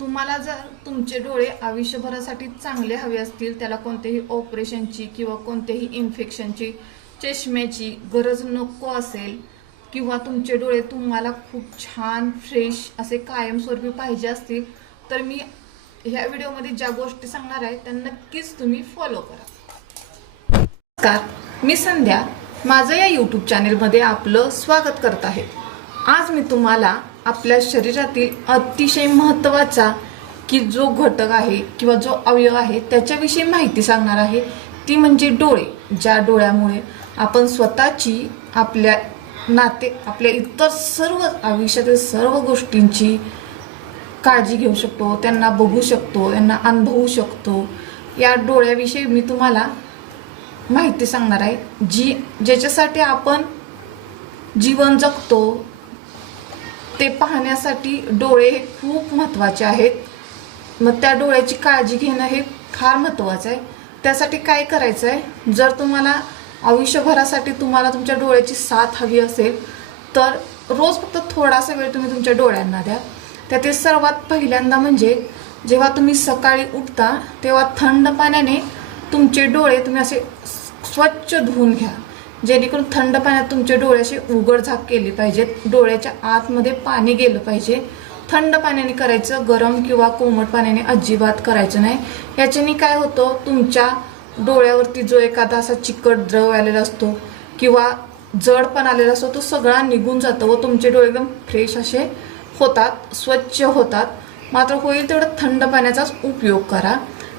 तुम्हाला जर तुमचे डोळे आयुष्यभरासाठी चांगले हवे असतील त्याला कोणतेही ऑपरेशनची किंवा कोणत्याही इन्फेक्शनची चष्म्याची गरज नको असेल किंवा तुमचे डोळे तुम्हाला खूप छान फ्रेश असे कायमस्वरूपी पाहिजे असतील तर मी ह्या व्हिडिओमध्ये ज्या गोष्टी सांगणार आहे त्या नक्कीच तुम्ही फॉलो करा. नमस्कार मी संध्या. माझं या यूट्यूब चॅनेलमध्ये आपलं स्वागत करत आहे. आज मी तुम्हाला आपल्या शरीरातील अतिशय महत्त्वाचा की जो घटक आहे किंवा जो अवयव आहे त्याच्याविषयी माहिती सांगणार आहे. ती म्हणजे डोळे. ज्या डोळ्यामुळे आपण स्वतःची आपल्या नाते आपल्या इतर सर्व आयुष्यातील सर्व गोष्टींची काळजी घेऊ शकतो त्यांना बघू शकतो त्यांना अनुभवू शकतो. या डोळ्याविषयी मी तुम्हाला माहिती सांगणार आहे जी ज्याच्यासाठी आपण जीवन जगतो ते पाहण्यासाठी डोळे हे खूप महत्त्वाचे आहेत. मग त्या डोळ्याची काळजी घेणं हे फार महत्त्वाचं आहे. त्यासाठी काय करायचं आहे? जर तुम्हाला आयुष्यभरासाठी तुम्हाला तुमच्या डोळ्याची साथ हवी असेल तर रोज फक्त थोडासा वेळ तुम्ही तुमच्या डोळ्यांना द्या. त्यातील सर्वात पहिल्यांदा म्हणजे जेव्हा तुम्ही सकाळी उठता तेव्हा थंड पाण्याने तुमचे डोळे तुम्ही असे स्वच्छ धुवून घ्या. जेणेकरून थंड पाण्यात तुमचे डोळ्याशी उघडझाक केली पाहिजेत डोळ्याच्या आतमध्ये पाणी गेलं पाहिजे. थंड पाण्याने करायचं गरम किंवा कोमट पाण्याने अजिबात करायचं नाही. याच्याने काय होतं तुमच्या डोळ्यावरती जो एखादा असा चिकट द्रव आलेला असतो किंवा जड पण आलेला असतो तो सगळा निघून जातो व तुमचे डोळे एकदम फ्रेश असे होतात स्वच्छ होतात. मात्र होईल तेवढं थंड पाण्याचाच उपयोग करा.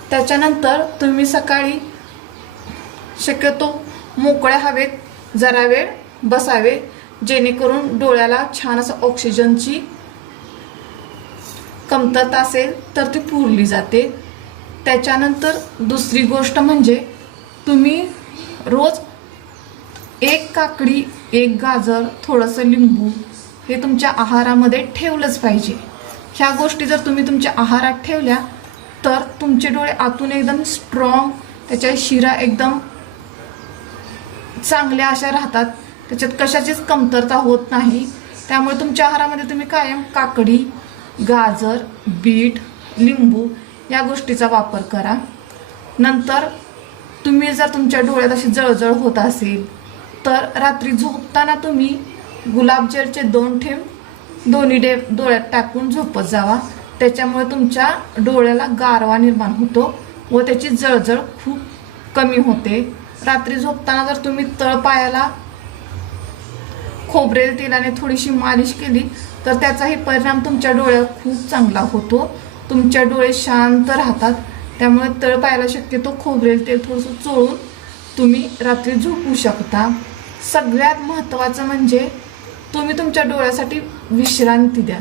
त्याच्यानंतर तुम्ही सकाळी शक्यतो मोकळ्या हवेत जरा वेळ बसावे जेणेकरून डोळ्याला छान असं ऑक्सिजनची कमतरता असेल तर ती पुरली जाते. त्याच्यानंतर दुसरी गोष्ट म्हणजे तुम्ही रोज एक काकडी एक गाजर थोडंसं लिंबू हे तुमच्या आहारामध्ये ठेवलंच पाहिजे. ह्या गोष्टी जर तुम्ही तुमच्या आहारात ठेवल्या तर तुमचे डोळे आतून एकदम स्ट्रॉंग त्याच्या शिरा एकदम चांगल्या अशा राहतात. त्याच्यात कशाचीच कमतरता होत नाही. त्यामुळे तुमच्या आहारामध्ये तुम्ही कायम काकडी गाजर बीट लिंबू या गोष्टीचा वापर करा. नंतर तुम्ही जर तुमच्या डोळ्यात अशी जळजळ होत असेल तर रात्री झोपताना तुम्ही गुलाबजलचे दोन थेंब दोन्ही डे डोळ्यात टाकून झोपत जावा. त्याच्यामुळे तुमच्या डोळ्याला गारवा निर्माण होतो व त्याची जळजळ खूप कमी होते. रात्री झोपताना जर तुम्ही तळपायाला खोबरेल तेलाने थोडीशी मालिश केली तर त्याचाही परिणाम तुमच्या डोळ्यावर खूप चांगला होतो. तुमच्या डोळे शांत राहतात. त्यामुळे तळपायाला शक्यतो खोबरेल तेल थोडंसं चोळून तुम्ही रात्री झोपू शकता. सगळ्यात महत्त्वाचं म्हणजे तुम्ही तुमच्या डोळ्यासाठी विश्रांती द्या.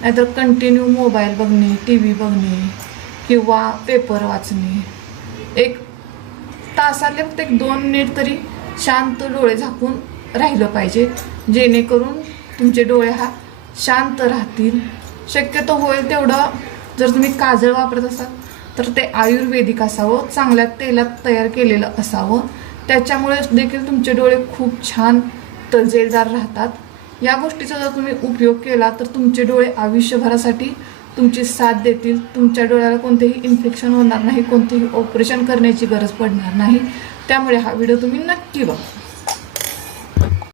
नाहीतर कंटिन्यू मोबाईल बघणे टी व्ही बघणे किंवा पेपर वाचणे. एक तासाले फक्त एक दोन मिनिट तरी शांत डोळे झाकून राहिलं पाहिजे. जेणेकरून तुमचे डोळे हा शांत राहतील. शक्यतो होईल तेवढं जर तुम्ही काजळ वापरत असाल तर ते आयुर्वेदिक असावं चांगल्या तेलात तयार केलेलं असावं. त्याच्यामुळे देखील तुमचे डोळे खूप छान तजेलदार राहतात. या गोष्टीचा जर तुम्ही उपयोग केला तर तुमचे डोळे आयुष्यभरासाठी तुमची साथ देतील तुमच्या डोळ्याला कोणतेही इन्फेक्शन होणार नाही कोणतेही ऑपरेशन करण्याची गरज पडणार नाही. त्यामुळे हा व्हिडिओ तुम्ही नक्की बघा.